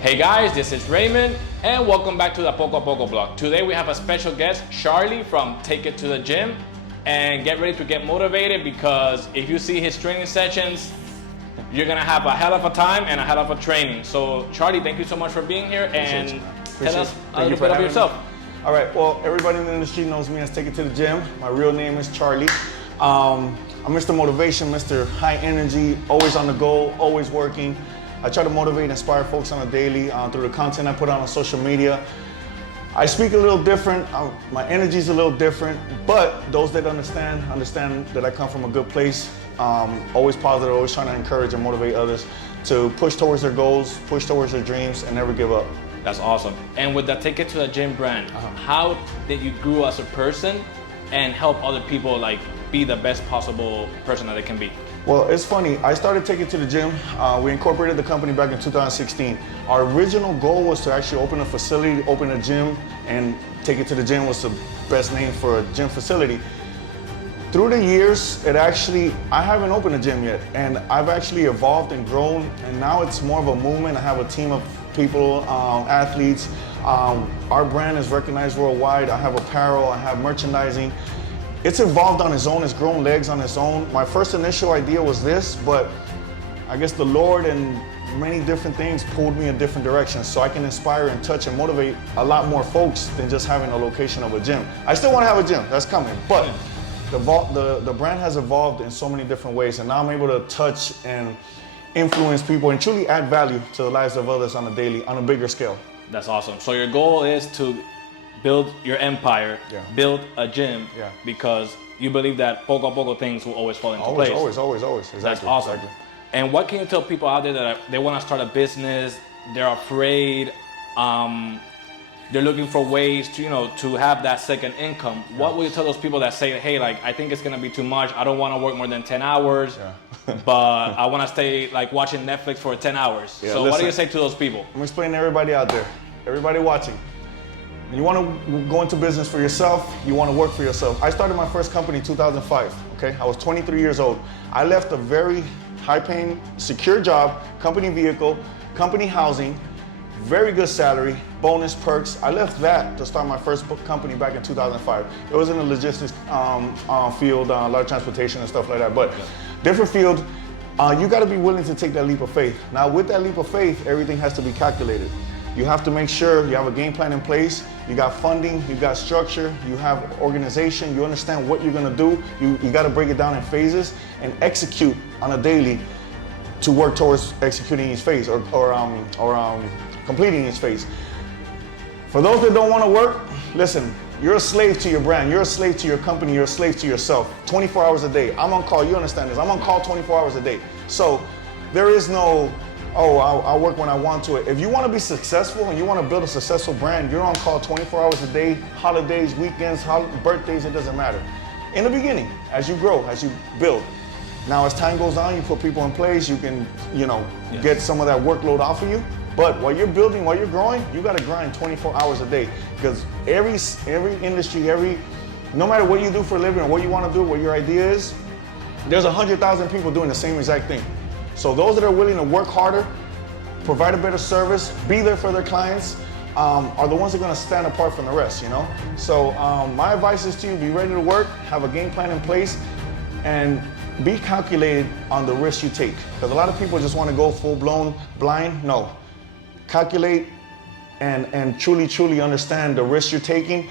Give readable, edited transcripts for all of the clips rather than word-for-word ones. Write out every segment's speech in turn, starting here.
Hey guys, this is Raymond and welcome back to the Poco blog. Today we have a special guest, Charlie from Takeit2dagym, and get ready to get motivated because if you see his training sessions, you're gonna have a hell of a time and a hell of a training. So Charlie, thank you so much for being here and tell us a little bit of yourself. All right, well, everybody in the industry knows me as Takeit2dagym. My real name is Charlie. I'm Mr. Motivation, Mr. High Energy, always on the go, always working. I try to motivate and inspire folks on a daily through the content I put on social media. I speak a little different, my energy is a little different, but those that understand that I come from a good place. Always positive, always trying to encourage and motivate others to push towards their goals, push towards their dreams, and never give up. That's awesome. And with the Takeit2dagym brand, how did you grow as a person and help other people like be the best possible person that they can be? Well, it's funny. I started Takeit2dagym. We incorporated the company back in 2016. Our original goal was to actually open a facility, open a gym, and Takeit2dagym was the best name for a gym facility. Through the years, I haven't opened a gym yet, and I've actually evolved and grown, and now it's more of a movement. I have a team of people, athletes. Our brand is recognized worldwide. I have apparel, I have merchandising. It's evolved on its own, it's grown legs on its own. My first initial idea was this, but I guess the Lord and many different things pulled me in different directions so I can inspire and touch and motivate a lot more folks than just having a location of a gym. I still want to have a gym, that's coming, but the brand has evolved in so many different ways, and now I'm able to touch and influence people and truly add value to the lives of others on a daily, on a bigger scale. That's awesome. So your goal is to build your empire, build a gym, because you believe that poco things will always fall into place. Always. Exactly. That's awesome. Exactly. And what can you tell people out there that they want to start a business, they're afraid, they're looking for ways to, to have that second income? What will you tell those people that say, hey, like, I think it's going to be too much. I don't want to work more than 10 hours, but I want to stay like watching Netflix for 10 hours. So listen, what do you say to those people? I'm explaining to everybody out there, everybody watching. You want to go into business for yourself, you want to work for yourself. I started my first company in 2005, okay? I was 23 years old. I left a very high-paying, secure job, company vehicle, company housing, very good salary, bonus perks. I left that to start my first company back in 2005. It was in the logistics field, a lot of transportation and stuff like that, but different field. You got to be willing to take that leap of faith. Now, with that leap of faith, everything has to be calculated. You have to make sure you have a game plan in place, you got funding, you got structure, you have organization, you understand what you're gonna do. You gotta break it down in phases and execute on a daily to work towards executing each phase or completing each phase. For those that don't wanna work, listen, you're a slave to your brand, you're a slave to your company, you're a slave to yourself. 24 hours a day, I'm on call, you understand this, I'm on call 24 hours a day. So there is no, I'll work when I want to. If you want to be successful and you want to build a successful brand, you're on call 24 hours a day, holidays, weekends, birthdays, it doesn't matter. In the beginning, as you grow, as you build. Now, as time goes on, you put people in place, you can, get some of that workload off of you. But while you're building, while you're growing, you got to grind 24 hours a day. Because every industry, no matter what you do for a living or what you want to do, what your idea is, there's 100,000 people doing the same exact thing. So those that are willing to work harder, provide a better service, be there for their clients, are the ones that are going to stand apart from the rest, So my advice is to you, be ready to work, have a game plan in place, and be calculated on the risks you take. Because a lot of people just want to go full-blown blind. No. Calculate and truly understand the risks you're taking,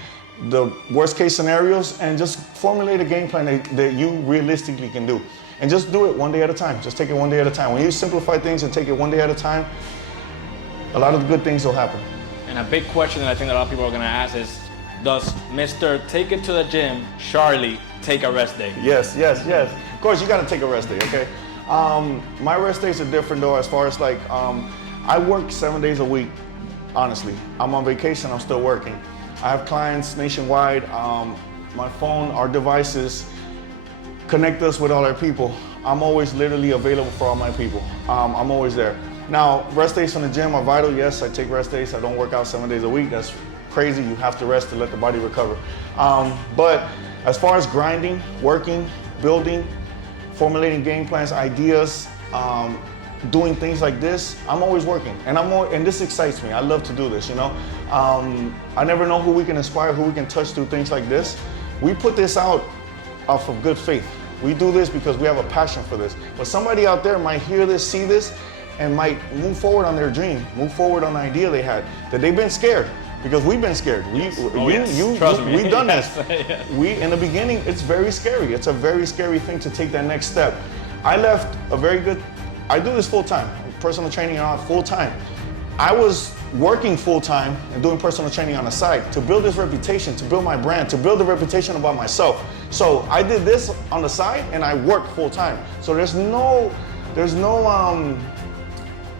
the worst-case scenarios, and just formulate a game plan that you realistically can do. And just do it one day at a time. Just take it one day at a time. When you simplify things and take it one day at a time, a lot of good things will happen. And a big question that I think that a lot of people are going to ask is, does Mr. Takeit2dagym, Charlie, take a rest day? Yes. Of course, you got to take a rest day, okay? My rest days are different though, as far as like, I work 7 days a week, honestly. I'm on vacation, I'm still working. I have clients nationwide. My phone, our devices, connect us with all our people. I'm always literally available for all my people. I'm always there. Now, rest days from the gym are vital. Yes, I take rest days. I don't work out 7 days a week. That's crazy. You have to rest to let the body recover. But as far as grinding, working, building, formulating game plans, ideas, doing things like this, I'm always working, and this excites me. I love to do this, you know. I never know who we can inspire, who we can touch through things like this. We put this out off of good faith. We do this because we have a passion for this. But somebody out there might hear this, see this, and might move forward on their dream, move forward on the idea they had, that they've been scared. Because we've been scared. Trust me. We've done this. Yes. In the beginning, it's very scary. It's a very scary thing to take that next step. I left I do this full time, personal training on full time. I was working full time and doing personal training on the side to build this reputation, to build my brand, to build a reputation about myself. So I did this on the side and I worked full time. So there's no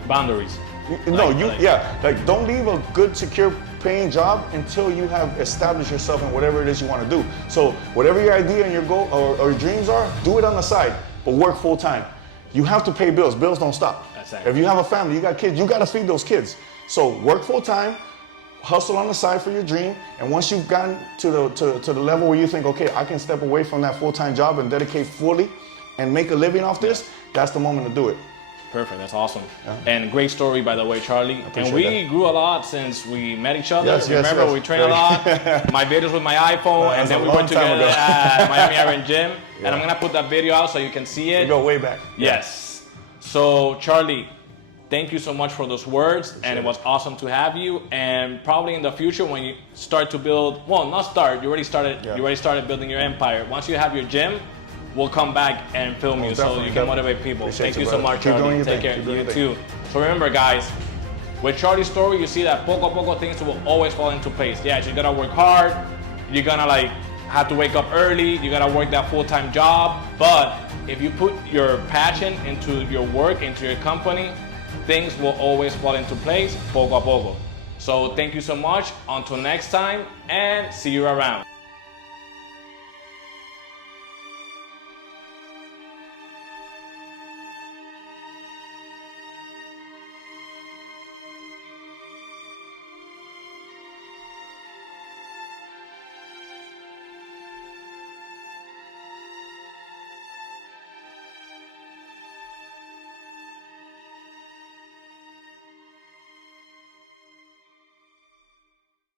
boundaries. Don't leave a good, secure paying job until you have established yourself in whatever it is you want to do. So whatever your idea and your goal or your dreams are, do it on the side, but work full time. You have to pay bills. Bills don't stop. If you have a family, you got kids, you got to feed those kids. So work full time, hustle on the side for your dream, and once you've gotten to the level where you think, okay, I can step away from that full-time job and dedicate fully and make a living off this, that's the moment to do it. Perfect, that's awesome. Yeah. And great story, by the way, Charlie. And we grew a lot since we met each other. Remember, we trained a lot. My videos with my iPhone, and then we went together at Miami Iron Gym. Yeah. And I'm gonna put that video out so you can see it. We go way back. Yes. So, Charlie, thank you so much for those words, and it was awesome to have you. And probably in the future, when you start to build, well, not start, you already started building your empire. Once you have your gym, we'll come back and film you so you can motivate people. Thank you so much, Charlie. Take care. You too. So remember, guys, with Charlie's story, you see that poco a poco things will always fall into place. Yeah, you're gonna work hard. You're gonna have to wake up early. You gotta work that full-time job. But if you put your passion into your work, into your company, things will always fall into place poco a poco. So thank you so much. Until next time, and see you around.